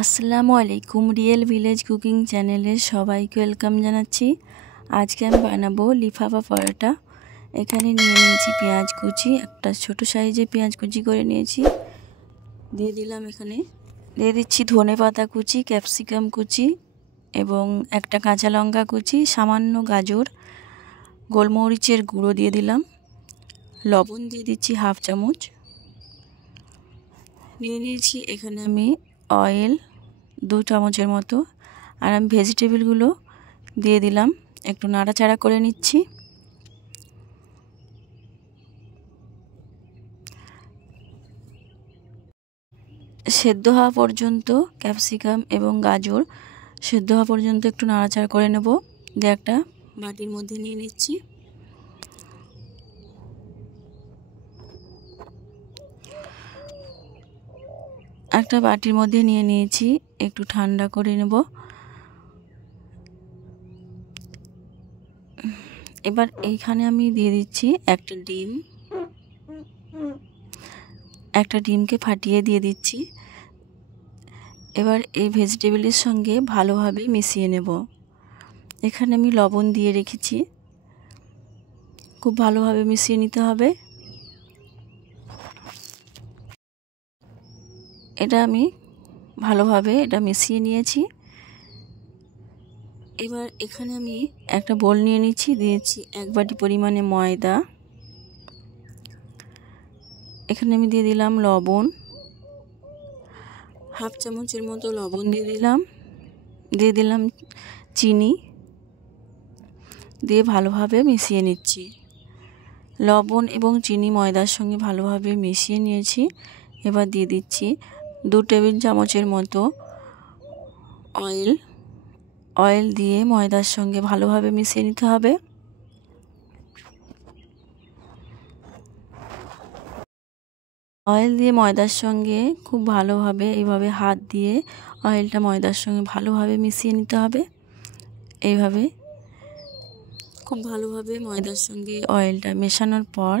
আসসালামু আলাইকুম। Real village cooking চ্যানেলে সবাইকে ওয়েলকাম জানাচ্ছি। আজকে আমি বানাবো লিফাফা পরোটা। এখানে নিয়ে নিয়েছি পেঁয়াজ কুচি, একটা ছোট সাইজে পেঁয়াজ কুচি করে নিয়েছি, দিয়ে দিলাম। এখানে দিয়ে দিচ্ছি ধনেপাতা কুচি, ক্যাপসিকাম কুচি এবং একটা কাঁচা লঙ্কা কুচি, সামান্য গাজর, গোলমরিচের গুঁড়ো দিয়ে দিলাম, লবণ দিয়ে দিচ্ছি হাফ চামচ, নিয়ে নিয়েছি এখানে আমি অয়েল 2 চামচের মতো। আর আমি ভেজিটেবলগুলো দিয়ে দিলাম, একটু নাড়াচাড়া করে নিচ্ছি। সেদ্ধ হওয়া পর্যন্ত ক্যাপসিকাম এবং গাজর সেদ্ধ হওয়া পর্যন্ত একটু নাড়াচাড়া করে নেব। দিয়ে একটা বাটির মধ্যে নিয়ে নিচ্ছি। একটা বাটির মধ্যে নিয়ে নিয়েছি, একটু ঠান্ডা করে নেব। এবার এইখানে আমি দিয়ে দিচ্ছি একটা ডিমকে ফাটিয়ে দিয়ে দিচ্ছি। এবার এই ভেজিটেবলের সঙ্গে ভালোভাবে মিশিয়ে নেব। এখানে আমি লবণ দিয়ে রেখেছি, খুব ভালোভাবে মিশিয়ে নিতে হবে। আমি ভালোভাবে মিশিয়ে নিয়েছি। এবার এখানে আমি একটা বোল নিয়ে নিচ্ছি, দিয়েছি 1 বাটি পরিমাণে ময়দা। এখানে আমি দিয়ে দিলাম লবণ, হাফ চামচের মতো লবণ দিয়ে দিলাম চিনি, দিয়ে ভালোভাবে মিশিয়ে নিচ্ছি। লবণ এবং চিনি ময়দার সঙ্গে ভালোভাবে মিশিয়ে নিয়েছি। এবার দিয়ে দিচ্ছি 2 টেবিল চামচের মতো অয়েল দিয়ে ময়দার সঙ্গে ভালোভাবে মিশিয়ে নিতে হবে। অয়েল দিয়ে ময়দার সঙ্গে খুব ভালোভাবে এইভাবে হাত দিয়ে অয়েলটা ময়দার সঙ্গে ভালোভাবে মিশিয়ে নিতে হবে। এইভাবে খুব ভালোভাবে ময়দার সঙ্গে অয়েলটা মেশানোর পর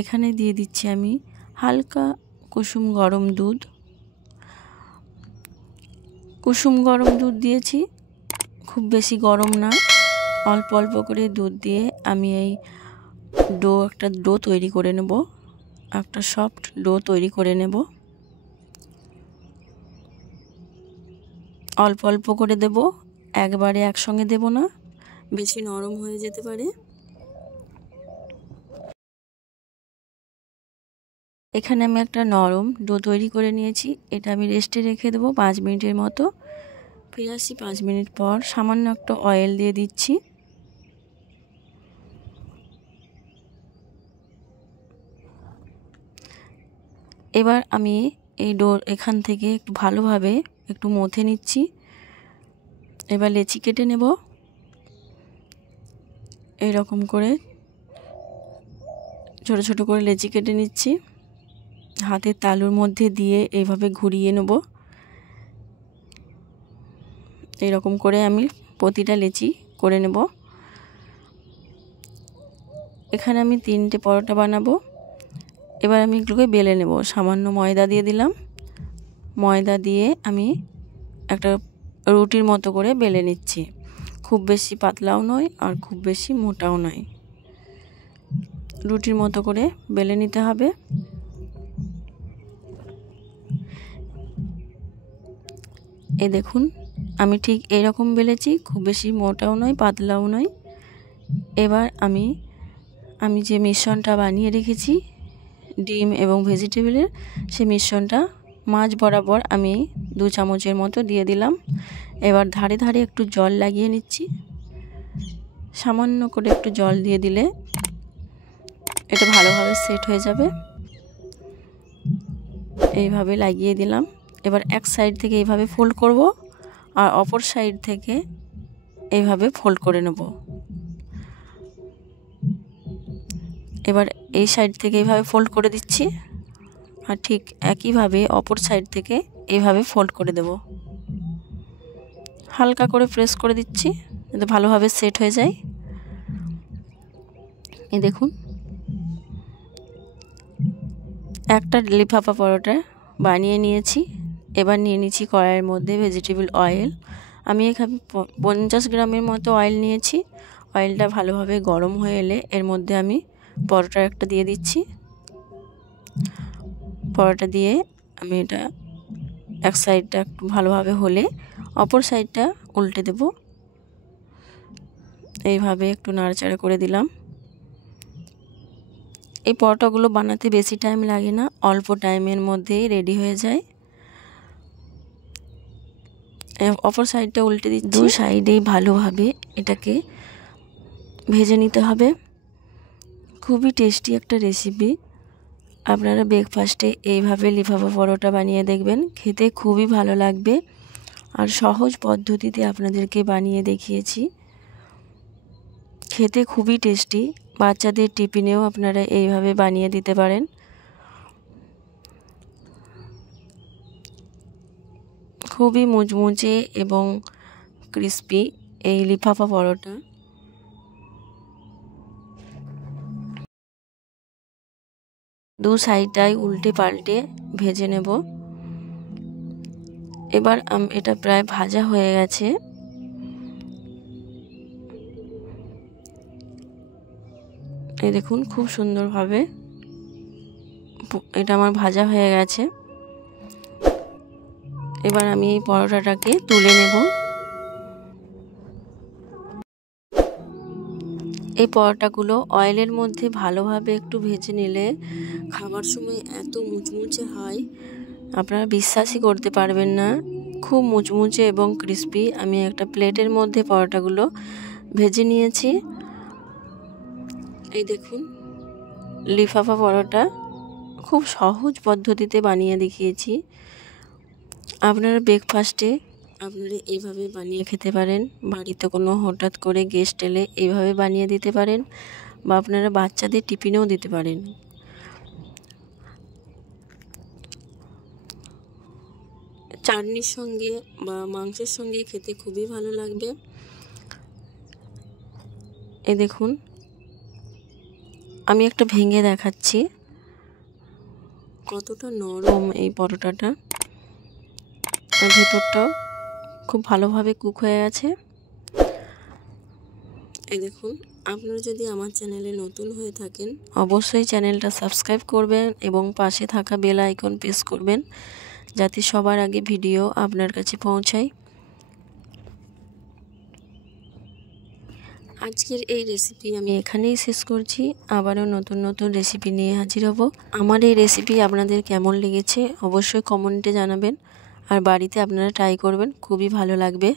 এখানে দিয়ে দিচ্ছি আমি হালকা কুসুম গরম দুধ দিয়েছি, খুব বেশি গরম না, অল্প অল্প করে দুধ দিয়ে আমি এই একটা ডো তৈরি করে নেব, একটা সফট ডো তৈরি করে নেব। অল্প অল্প করে দেব, একবারে একসঙ্গে দেব না, বেশি নরম হয়ে যেতে পারে। এখানে আমি একটা নরম ডো তৈরি করে নিয়েছি, এটা আমি রেস্টে রেখে দেবো 5 মিনিটের মতো। ফিরে আসি 5 মিনিট পর। সামান্য একটা অয়েল দিয়ে দিচ্ছি। এবার আমি এই ডো এখান থেকে একটু ভালোভাবে একটু মথে নিচ্ছি। এবার লেচি কেটে নেব, এইরকম করে ছোট ছোট করে লেচি কেটে নিচ্ছি। হাতের তালুর মধ্যে দিয়ে এইভাবে ঘুরিয়ে নেব। এইরকম করে আমি প্রতিটা লেচি করে নেব। এখানে আমি 3টে পরোটা বানাবো। এবার আমি এগুলোকে বেলে নেব। সামান্য ময়দা দিয়ে দিলাম, ময়দা দিয়ে আমি একটা রুটির মতো করে বেলে নিচ্ছি। খুব বেশি পাতলাও নয় আর খুব বেশি মোটাও নয়, রুটির মতো করে বেলে নিতে হবে। এই দেখুন, আমি ঠিক এরকম বেলেছি, খুব বেশি মোটাও নয় পাতলাও নয়। এবার আমি যে মিশ্রণটা বানিয়ে রেখেছি ডিম এবং ভেজিটেবলের, সেই মিশ্রণটা মাঝ বরাবর আমি 2 চামচের মতো দিয়ে দিলাম। এবার ধারে ধারে একটু জল লাগিয়ে নিচ্ছি। সামান্য করে একটু জল দিয়ে দিলে এটা ভালোভাবে সেট হয়ে যাবে। এইভাবে লাগিয়ে দিলাম। এবার এক সাইড থেকে এইভাবে ফোল্ড করব আর অপর সাইড থেকে এইভাবে ফোল্ড করে নেব। এবার এই সাইড থেকে এইভাবে ফোল্ড করে দিচ্ছি আর ঠিক একইভাবে অপর সাইড থেকে এইভাবে ফোল্ড করে দেব। হালকা করে প্রেস করে দিচ্ছি যাতে ভালোভাবে সেট হয়ে যায়। এই দেখুন, একটা লিফাফা পরোটা বানিয়ে নিয়েছি। এবার নিয়ে নিচ্ছি কড়াইয়ের মধ্যে ভেজিটেবল অয়েল। আমি এখানে 50 গ্রামের মতো অয়েল নিয়েছি। অয়েলটা ভালোভাবে গরম হয়ে এলে এর মধ্যে আমি পরোটা একটা দিয়ে দিচ্ছি। পরোটা দিয়ে আমি এটা এক সাইডটা একটু ভালোভাবে হলে অপর সাইডটা উল্টে দেব। এইভাবে একটু নাড়াচাড়া করে দিলাম। এই পরোটাগুলো বানাতে বেশি টাইম লাগে না, অল্প টাইমের মধ্যেই রেডি হয়ে যায়। অপর সাইডটা উল্টে দিচ্ছি। দু সাইডেই ভালোভাবে এটাকে ভেজে নিতে হবে। খুবই টেস্টি একটা রেসিপি। আপনারা ব্রেকফাস্টে এইভাবে লিফাফা পরোটা বানিয়ে দেখবেন, খেতে খুবই ভালো লাগবে। আর সহজ পদ্ধতিতে আপনাদেরকে বানিয়ে দেখিয়েছি, খেতে খুবই টেস্টি। বাচ্চাদের টিফিনেও আপনারা এইভাবে বানিয়ে দিতে পারেন। খুবই মুচমুচে এবং ক্রিস্পি এই লিফাফা পরোটা। দু সাইডটাই উল্টে পাল্টে ভেজে নেব। এবার এটা প্রায় ভাজা হয়ে গেছে। এই দেখুন খুব সুন্দরভাবে এটা আমার ভাজা হয়ে গেছে। এবার আমি এই পরোটাটাকে তুলে নেব। এই পরোটাগুলো অয়েলের মধ্যে ভালোভাবে একটু ভেজে নিলে খাবার সময় এত মুচমুচে হয় আপনারা বিশ্বাসই করতে পারবেন না। খুব মুচমুচে এবং ক্রিস্পি। আমি একটা প্লেটের মধ্যে পরোটাগুলো ভেজে নিয়েছি। এই দেখুন লিফাফা পরোটা খুব সহজ পদ্ধতিতে বানিয়ে দেখিয়েছি। আপনারা ব্রেকফাস্টে আপনারা এইভাবে বানিয়ে খেতে পারেন। বাড়িতে কোনো হঠাৎ করে গেস্ট এলে এইভাবে বানিয়ে দিতে পারেন, বা আপনারা বাচ্চাদের টিফিনেও দিতে পারেন। চাটনির সঙ্গে বা মাংসের সঙ্গে খেতে খুবই ভালো লাগবে। এই দেখুন আমি একটা ভেঙে দেখাচ্ছি কতটা নরম এই পরোটাটা। ভেতরটাও খুব ভালোভাবে কুক হয়ে গেছে। এই দেখুন, আপনারা যদি আমার চ্যানেলে নতুন হয়ে থাকেন অবশ্যই চ্যানেলটা সাবস্ক্রাইব করবেন এবং পাশে থাকা বেল আইকন প্রেস করবেন, যাতে সবার আগে ভিডিও আপনার কাছে পৌঁছায়। আজকের এই রেসিপি আমি এখানেই শেষ করছি। আবারও নতুন নতুন রেসিপি নিয়ে হাজির হব। আমার এই রেসিপি আপনাদের কেমন লেগেছে অবশ্যই কমেন্টে জানাবেন, আর বাড়িতে আপনারা ট্রাই করবেন, খুবই ভালো লাগবে।